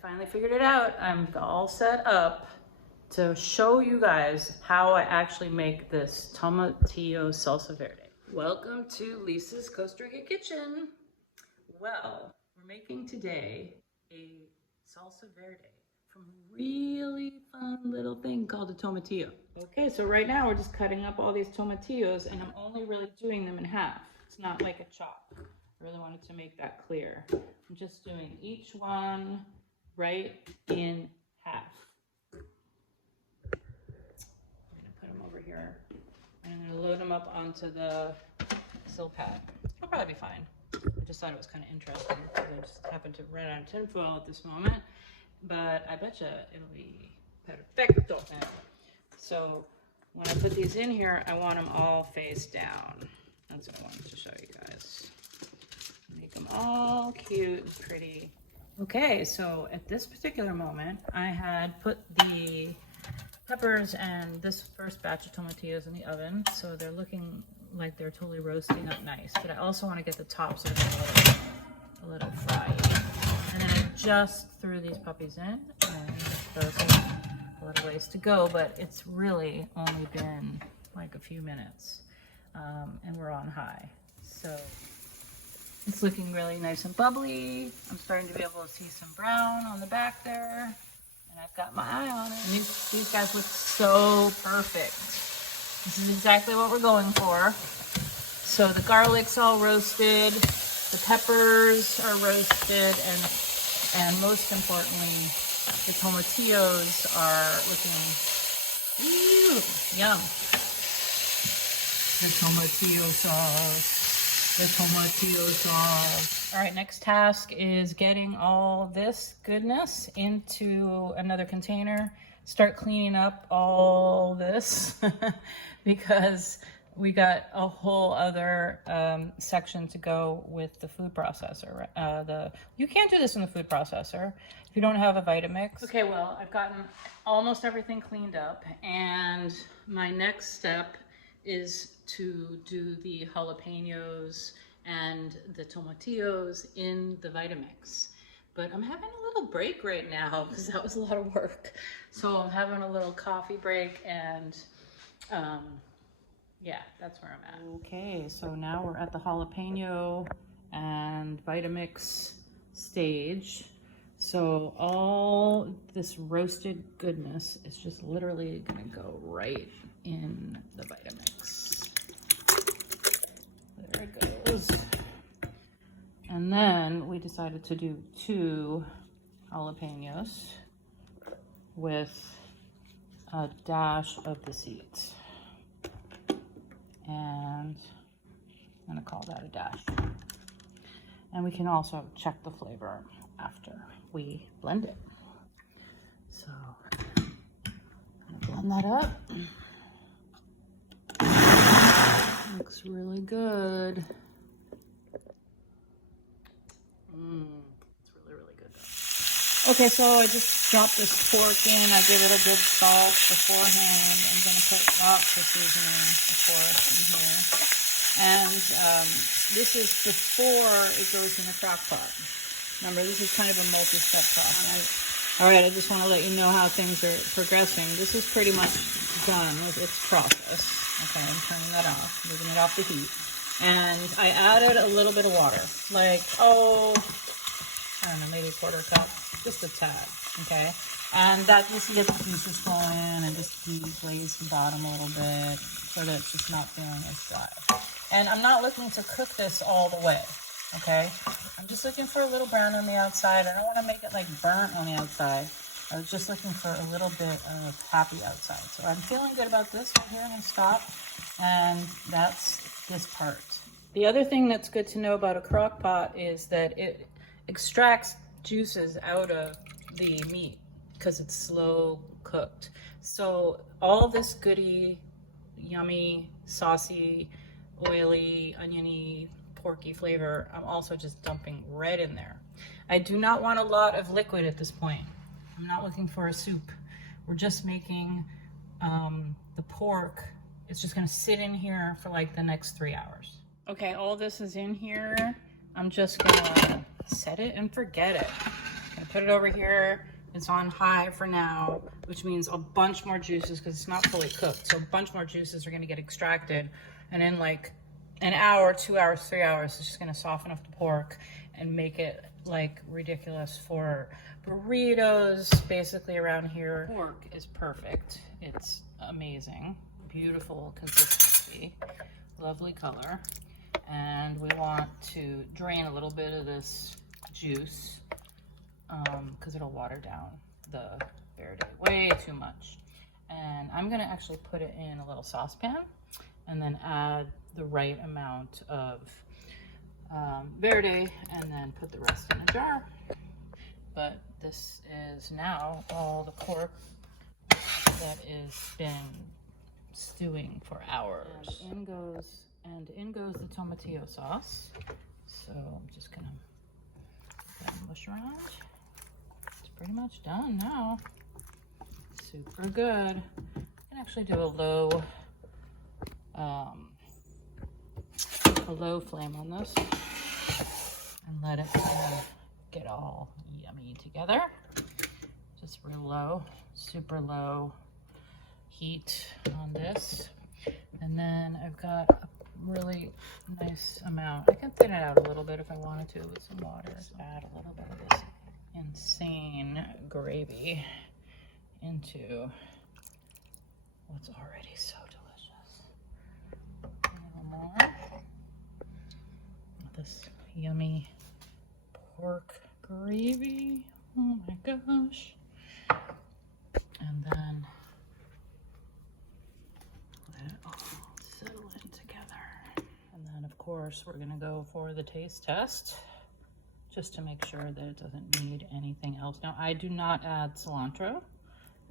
finally figured it out. I'm all set up to show you guys how I actually make this tomatillo salsa verde. Welcome to Lisa's Costa Rica kitchen. Well, we're making today a salsa verde from a really fun little thing called a tomatillo. Okay, so right now we're just cutting up all these tomatillos, and I'm only really doing them in half. It's not like a chop. I really wanted to make that clear. I'm just doing each one right in half. I'm gonna put them over here, and I'm gonna load them up onto the sill pad. It'll probably be fine. I just thought it was kind of interesting because I just happened to run out of tinfoil at this moment, but I betcha it'll be perfecto. So when I put these in here, I want them all face down. That's what I wanted to show you guys. Make them all cute and pretty. Okay, so at this particular moment, I had put the peppers and this first batch of tomatillos in the oven, so they're looking like they're totally roasting up nice. But I also want to get the tops of them a little fried. And then I just threw these puppies in, and there's a little ways to go, but it's really only been like a few minutes, and we're on high. So it's looking really nice and bubbly. I'm starting to be able to see some brown on the back there, and I've got my eye on it. And these guys look so perfect. This is exactly what we're going for. So the garlic's all roasted, the peppers are roasted, and most importantly, the tomatillos are looking yum. The tomatillo sauce. The tomatillo sauce. All right, next task is getting all this goodness into another container. Start cleaning up all this because we got a whole other section to go with the food processor. You can't do this in the food processor if you don't have a Vitamix. Okay, well, I've gotten almost everything cleaned up, and my next step is to do the jalapenos and the tomatillos in the Vitamix. But I'm having a little break right now because that was a lot of work. So I'm having a little coffee break, and yeah, that's where I'm at. Okay, so now we're at the jalapeno and Vitamix stage. So all this roasted goodness is just literally gonna go right in the Vitamix. There it goes. And then we decided to do 2 jalapenos with a dash of the seeds. And I'm gonna call that a dash. And we can also check the flavor after we blend it. So I'm gonna blend that up. Looks really good. It's really good though. Okay, so I just dropped this pork in. I give it a good salt beforehand. I'm gonna put lots of seasoning, of course, in here. And this is before it goes in the crock pot. Remember, this is kind of a multi-step process. All right, I just want to let you know how things are progressing. This is pretty much done with its process. Okay, I'm turning that off, moving it off the heat. And I added a little bit of water, like, I don't know, maybe a quarter cup, just a tad, okay? And that just to get the juices going and just deglaze the bottom a little bit so that it's just not feeling as dry. And I'm not looking to cook this all the way, okay? I'm just looking for a little brown on the outside. I don't want to make it like burnt on the outside. I was just looking for a little bit of happy outside. So I'm feeling good about this. Right here, I'm gonna stop. And that's this part. The other thing that's good to know about a crock pot is that it extracts juices out of the meat because it's slow cooked. So all this goody, yummy, saucy, oily, oniony, porky flavor, I'm also just dumping right in there. I do not want a lot of liquid at this point. I'm not looking for a soup. We're just making the pork. It's just gonna sit in here for like the next 3 hours. Okay, all this is in here. I'm just gonna set it and forget it. gonna put it over here. It's on high for now, which means a bunch more juices, because it's not fully cooked. So a bunch more juices are gonna get extracted. And in like an hour, 2 hours, 3 hours, it's just gonna soften up the pork and make it like ridiculous for burritos, basically around here. Pork is perfect. It's amazing. Beautiful consistency, lovely color. And we want to drain a little bit of this juice because it'll water down the verde way too much. And I'm gonna actually put it in a little saucepan and then add the right amount of verde and then put the rest in a jar. But this is now all the pork that has been stewing for hours. And in goes the tomatillo sauce. So I'm just gonna mush around. It's pretty much done now. Super good. I can actually do a low flame on this and let it kind of get all yummy together. Just real low, super low heat on this. And then I've got a really nice amount. I can thin it out a little bit if I wanted to with some water. Just add a little bit of this insane gravy into what's already so delicious. A little more. This yummy pork gravy. Oh my gosh. And then let it all settle in together. And then of course we're gonna go for the taste test just to make sure that it doesn't need anything else. Now I do not add cilantro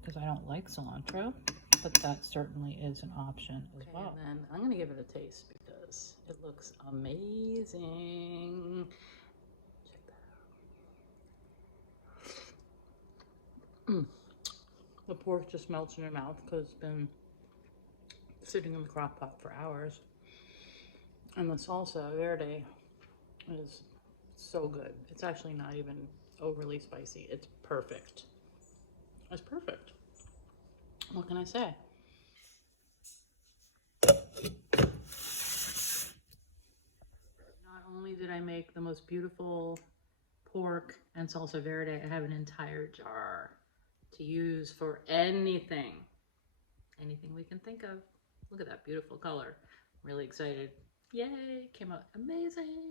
because I don't like cilantro, but that certainly is an option as well. And then I'm gonna give it a taste because it looks amazing. Check that out. The pork just melts in your mouth because it's been sitting in the crock pot for hours. And the salsa verde is so good. It's actually not even overly spicy. It's perfect. It's perfect. What can I say? Not only did I make the most beautiful pork and salsa verde, I have an entire jar to use for anything we can think of. Look at that beautiful color. I'm really excited. Yay, came out amazing.